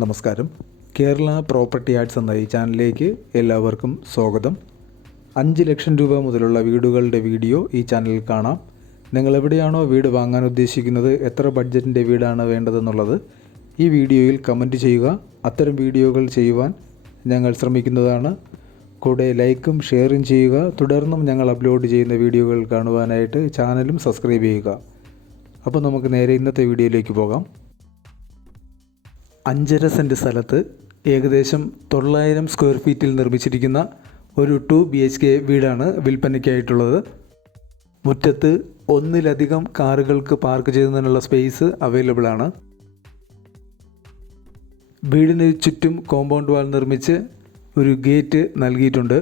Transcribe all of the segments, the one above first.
നമസ്കാരം. Kerala property arts എന്ന ഈ ചാനലിലേക്ക് എല്ലാവർക്കും സ്വാഗതം. 5 ലക്ഷം രൂപ മുതലുള്ള വീടുകളുടെ വീഡിയോ ഈ ചാനലിൽ കാണാം. നിങ്ങൾ എവിടെയാണോ വീട് വാങ്ങാൻ ഉദ്ദേശിക്കുന്നത്, എത്ര ബഡ്ജറ്റിൻ്റെ വീടാണ് വേണ്ടതെന്നുള്ളത് ഈ വീഡിയോയിൽ കമൻറ്റ് ചെയ്യുക. അത്തരം വീഡിയോകൾ ചെയ്യുവാൻ ഞങ്ങൾ ശ്രമിക്കുന്നതാണ്. കൂടെ ലൈക്കും ഷെയറും ചെയ്യുക. തുടർന്നും ഞങ്ങൾ അപ്ലോഡ് ചെയ്യുന്ന വീഡിയോകൾ കാണുവാനായിട്ട് ചാനലും സബ്സ്ക്രൈബ് ചെയ്യുക. അപ്പോൾ നമുക്ക് നേരെ ഇന്നത്തെ വീഡിയോയിലേക്ക് പോകാം. 5.5 സെൻറ്റ് സ്ഥലത്ത് ഏകദേശം 900 സ്ക്വയർ ഫീറ്റിൽ നിർമ്മിച്ചിരിക്കുന്ന ഒരു 2 BHK വീടാണ് വിൽപ്പനയ്ക്കായിട്ടുള്ളത്. മുറ്റത്ത് ഒന്നിലധികം കാറുകൾക്ക് പാർക്ക് ചെയ്യുന്നതിനുള്ള സ്പേസ് അവൈലബിൾ ആണ്. വീടിന് ചുറ്റും കോമ്പൗണ്ട് വാൾ നിർമ്മിച്ച് ഒരു ഗേറ്റ് നൽകിയിട്ടുണ്ട്.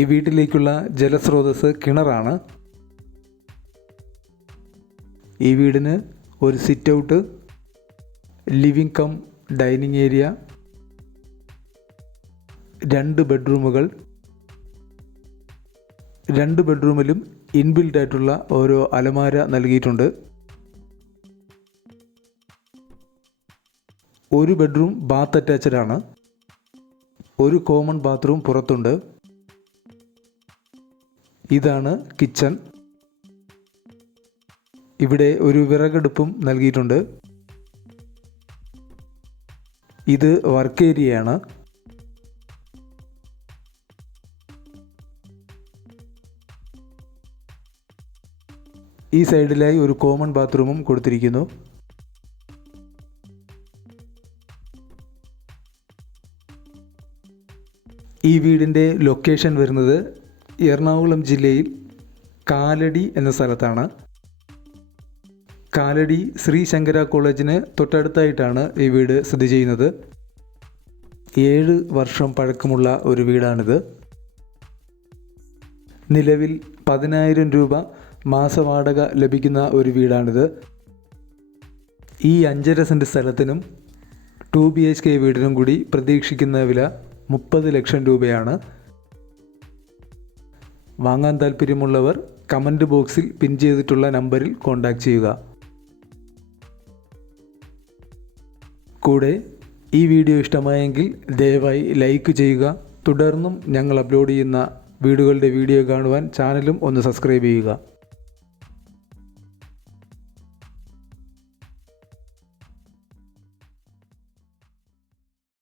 ഈ വീട്ടിലേക്കുള്ള ജലസ്രോതസ് കിണറാണ്. ഈ വീടിന് ഒരു sit out, living cum dining area, 2 ബെഡ്റൂമുകൾ. 2 ബെഡ്റൂമിലും ഇൻബിൽഡ് ആയിട്ടുള്ള ഓരോ അലമാര നൽകിയിട്ടുണ്ട്. ഒരു ബെഡ്റൂം ബാത്ത് അറ്റാച്ച്ഡ് ആണ്. ഒരു കോമൺ ബാത്റൂം പുറത്തുണ്ട്. ഇതാണ് കിച്ചൺ. ഇവിടെ ഒരു വിറകടുപ്പും നൽകിയിട്ടുണ്ട്. ഇത് വർക്ക് ഏരിയയാണ്. ഈ സൈഡിലായി ഒരു കോമൺ ബാത്റൂമും കൊടുത്തിരിക്കുന്നു. ഈ വീടിൻ്റെ ലൊക്കേഷൻ വരുന്നത് എറണാകുളം ജില്ലയിൽ കാലടി എന്ന സ്ഥലത്താണ്. കാലടി ശ്രീ ശങ്കര കോളേജിന് തൊട്ടടുത്തായിട്ടാണ് ഈ വീട് സ്ഥിതി ചെയ്യുന്നത്. 7 വർഷം പഴക്കമുള്ള ഒരു വീടാണിത്. നിലവിൽ 10,000 രൂപ മാസവാടക ലഭിക്കുന്ന ഒരു വീടാണിത്. ഈ 5.5 സെൻറ്റ് സ്ഥലത്തിനും 2 BHK വീടിനും കൂടി പ്രതീക്ഷിക്കുന്ന വില 30 ലക്ഷം രൂപയാണ്. വാങ്ങാൻ താല്പര്യമുള്ളവർ കമൻറ്റ് ബോക്സിൽ പിൻ ചെയ്തിട്ടുള്ള നമ്പറിൽ കോൺടാക്റ്റ് ചെയ്യുക. കൂടെ ഈ വീഡിയോ ഇഷ്ടമായെങ്കിൽ ദയവായി ലൈക്ക് ചെയ്യുക. തുടർന്നും ഞങ്ങൾ അപ്ലോഡ് ചെയ്യുന്ന വീഡിയോ കാണുവാൻ ചാനലും ഒന്ന് സബ്സ്ക്രൈബ് ചെയ്യുക.